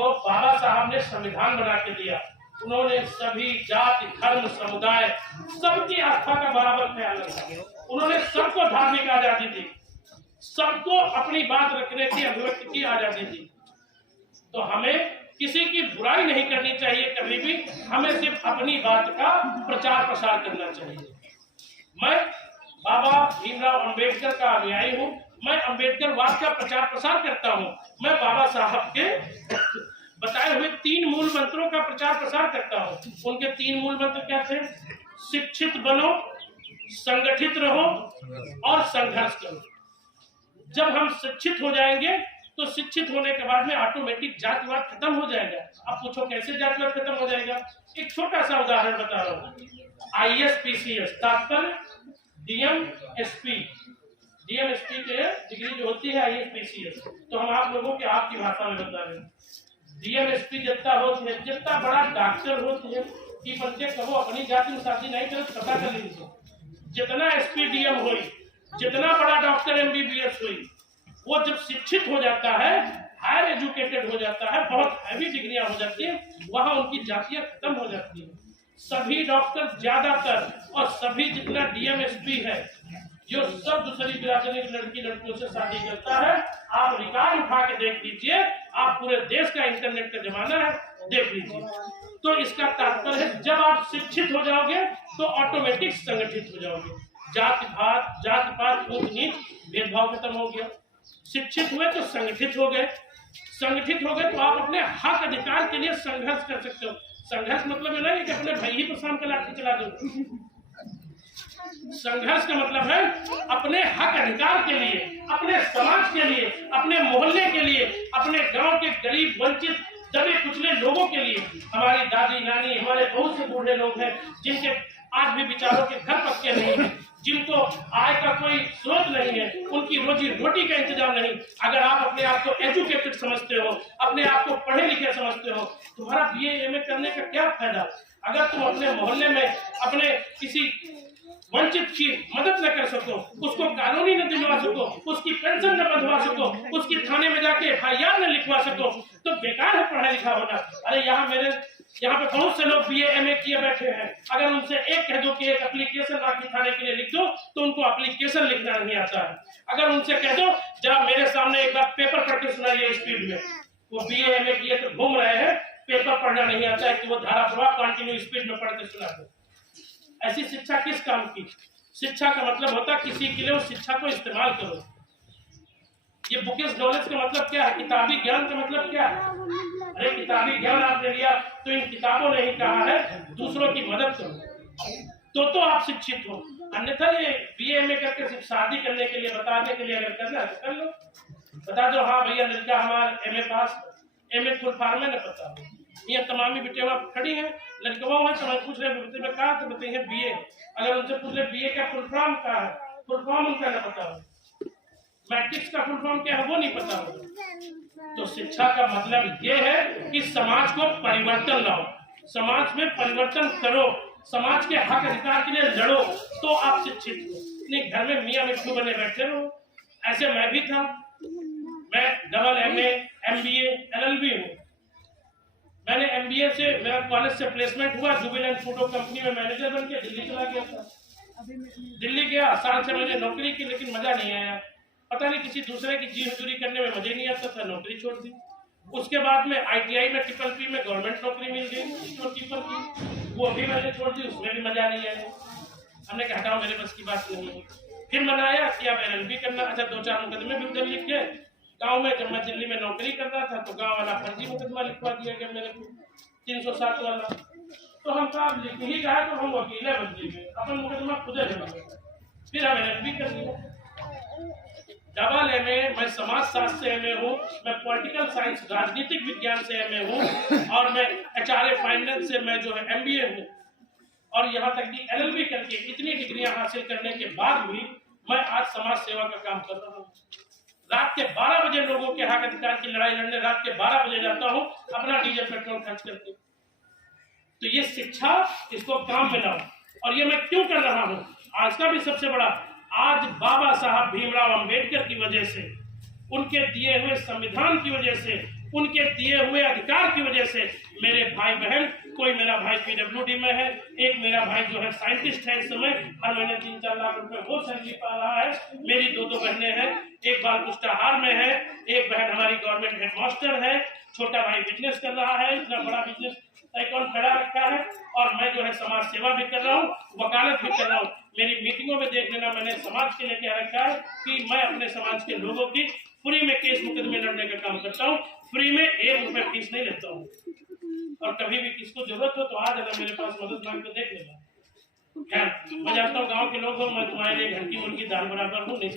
देखो, बाबा साहब ने संविधान बना के दिया, उन्होंने सभी जाति धर्म समुदाय सबकी आस्था का बराबर ख्याल रखा, उन्होंने सबको धार्मिक आजादी दी, सबको अपनी बात रखने की अभिव्यक्ति की आजादी दी। तो हमें किसी की बुराई नहीं करनी चाहिए कभी भी, हमें सिर्फ अपनी बात का प्रचार प्रसार करना चाहिए। मैं बाबा भीमराव अंबेडकर का अनुयायी हूँ, मैं अंबेडकरवाद का प्रचार प्रसार करता हूँ, मैं बाबा साहब के बताए हुए 3 मूल मंत्रों का प्रचार प्रसार करता हूँ। उनके 3 मूल मंत्र क्या थे? शिक्षित बनो, संगठित रहो और संघर्ष करो। जब हम शिक्षित हो जाएंगे तो शिक्षित होने के बाद में ऑटोमेटिक जातिवाद खत्म हो जाएगा। अब पूछो कैसे जातिवाद खत्म हो जाएगा? एक छोटा सा उदाहरण बता रहा हूँ। ISPCS तात्पर्य DMSP के डिग्री जो होती है ISPCS, तो हम आप लोगों के आपकी भाषा में बता रहे हैं। DMSP जितना होती है, जितना बड़ा डॉक्टर होती है कि बच्चे कहो अपनी जाति में शादी नहीं करे पता कर लीजिए, जितना SPDM हुई, जितना बड़ा डॉक्टर MBBS हुई, वो जब शिक्षित हो जाता है, हायर एजुकेटेड हो जाता है, बहुत हैवी डिग्रियां हो जाती है, वहां उनकी जातियां खत्म हो जाती है। सभी डॉक्टर ज्यादातर और सभी जितना DMSP है, जो सब दूसरी बिरादरी की लड़कियों से शादी करता है, आप रिकॉर्ड उठा के देख लीजिए, आप पूरे देश का इंटरनेट का जमाना है, देख लीजिए। तो इसका तात्पर्य है जब आप शिक्षित हो जाओगे तो ऑटोमेटिक संगठित हो जाओगे। जाति पात ऊंच नीच भेदभाव खत्म हो गया। शिक्षित हुए तो संगठित हो गए, संगठित हो गए तो आप अपने हक अधिकार के लिए संघर्ष कर सकते हो। संघर्ष मतलब ये नहीं कि अपने भाई को शाम के लाठी चला दो। संघर्ष का मतलब है अपने हक अधिकार के लिए, अपने समाज के लिए, अपने मोहल्ले के लिए, अपने गांव के गरीब वंचित दबे कुचले लोगों के लिए। हमारी दादी नानी, हमारे बहुत से बूढ़े लोग हैं जिनके आज भी विचारों के घर पक्के नहीं है, जिनको आय का कोई स्रोत नहीं है, उनकी रोजी रोटी का इंतजाम नहीं। अगर आप अपने आप को एजुकेटेड समझते हो, अपने आप को पढ़े लिखे समझते हो, तुम्हारा BA MA करने का क्या फायदा? अगर तुम अपने मोहल्ले में अपने किसी वंचित की मदद न कर सको, उसको कानूनी न दिलवा सको, उसकी पेंशन न बंधवा सको, उसकी थाने में जाके FIR न लिखवा सको, तो बेकार है पढ़ा लिखा होना। अरे यहाँ पे बहुत से लोग BA MA किए बैठे हैं, अगर उनसे एक कह दो कि एक एप्लीकेशन आपकी थाने के लिए लिख दो, तो उनको एप्लीकेशन लिखना नहीं आता है। अगर उनसे कह दो जरा मेरे सामने एक बार पेपर पढ़ के सुनाइए स्पीड में, वो BA MA किए तो घूम रहे हैं, पेपर पढ़ना नहीं आता है कि वो धारा प्रवाह कंटिन्यू स्पीड में पढ़ के सुना दो। ऐसी शिक्षा किस काम की? शिक्षा का मतलब होता है किसी के लिए उस शिक्षा को इस्तेमाल करो। ये बुकिश नॉलेज का मतलब क्या है? किताबी ज्ञान का मतलब क्या है? अरे किताबी ज्ञान आपने लिया तो इन किताबों ने ही कहा है दूसरों की मदद करो, तो आप शिक्षित हो। अन्यथा ये BA MA करके सिर्फ शादी करने के लिए, बताने के लिए अगर करना है तो कर लो, बता दो हाँ भैया लड़का हमारा MA पास, MA फुल फॉर्म है न पता। ये तमामी बेटेवा खड़ी है, लड़कवा है, समझ पूछ रहे में कहा तो बताइए BA। अगर उनसे पूछ ले BA का फुल फॉर्म क्या है, फुल फॉर्म उनका न पता हो, मैट्रिक्स का फुल फॉर्म क्या है वो नहीं पता हो। तो शिक्षा का मतलब ये है कि समाज को परिवर्तन लाओ, समाज में परिवर्तन करो, समाज के हक अधिकार के लिए लड़ो, तो आप शिक्षित हो। नहीं घर में मियाँ मिट्ठू बने बैठे रहो। ऐसे मैं भी था, मैं डबल MA MBA LLB हूँ। मैंने MBA से, मेरा कॉलेज से प्लेसमेंट हुआ, जुबिलेंट फोटो कंपनी में मैनेजर बन के दिल्ली चला गया था। दिल्ली गया, 6 महीने नौकरी की, लेकिन मजा नहीं आया। पता नहीं किसी दूसरे की जी हजूरी करने में मजे नहीं आता था, नौकरी छोड़ दी। उसके बाद में ITI में PPP में गवर्नमेंट नौकरी मिल गई स्टोर कीपर की, वो भी मैंने छोड़ दी, उसमें भी मजा नहीं आया। हमने कहा हटाओ मेरे बस की बात नहीं है। फिर मनाया कि अब LLB करना। अच्छा 2-4 मुकदमे भी उधर लिख गए। गाँव में जब मैं दिल्ली में नौकरी कर रहा था तो गाँव वाला फर्जी मुकदमा लिखवा दिया गया मेरे को, 307 वाला। तो हम कहा लिख ही रहा तो हम वकील बन गए, अपन मुकदमा खुद लगा। फिर हम LLB कर लिया। डबल MA, मैं समाज शास्त्र से MA हूँ, मैं पॉलिटिकल साइंस राजनीतिक विज्ञान से MA हूँ, और मैं HRA फाइनेंस से मैं जो है MBA हूँ। और यहाँ तक कि LLB करके इतनी डिग्रियां हासिल करने के बाद भी मैं आज समाज सेवा का काम कर रहा हूँ। रात के 12 बजे लोगों के हक अधिकार की लड़ाई लड़ने रात के 12 बजे जाता हूँ, अपना डीजल पेट्रोल खर्च करके। तो ये शिक्षा, इसको काम में लाओ। और ये मैं क्यों कर रहा हूँ? आज का भी सबसे बड़ा, आज बाबा साहब भीमराव अंबेडकर की वजह से, उनके दिए हुए संविधान की वजह से उनके दिए हुए अधिकार की वजह से मेरे भाई बहन, कोई मेरा भाई PWD में है, एक मेरा भाई जो है साइंटिस्ट है, इस समय हर महीने 3-4 लाख रुपए वो सैलरी पा रहा है। मेरी 2 बहनें हैं, एक बाल पुष्टाहार में है, एक बहन हमारी गवर्नमेंट हेडमास्टर है, छोटा भाई बिजनेस कर रहा है, इतना बड़ा बिजनेस अकाउंट फैला रखा है, और मैं जो है समाज सेवा भी कर रहा हूँ, वकालत भी कर रहा हूँ। मेरी मीटिंगों में देख लेना, मैंने समाज के लिए क्या रखा है कि मैं अपने समाज के लोगों की फ्री में केस मुकदमे लड़ने का काम करता हूँ, फ्री में 1 रुपए फीस नहीं लेता हूँ, और कभी भी किसको जरूरत हो तो आ जाना मेरे पास, मदद मांग के देख लेना। मैं जानता हूँ गाँव के लोग हो, मैं तुम्हारे लिए घर की मुर्गी दाल बराबर हूँ, नहीं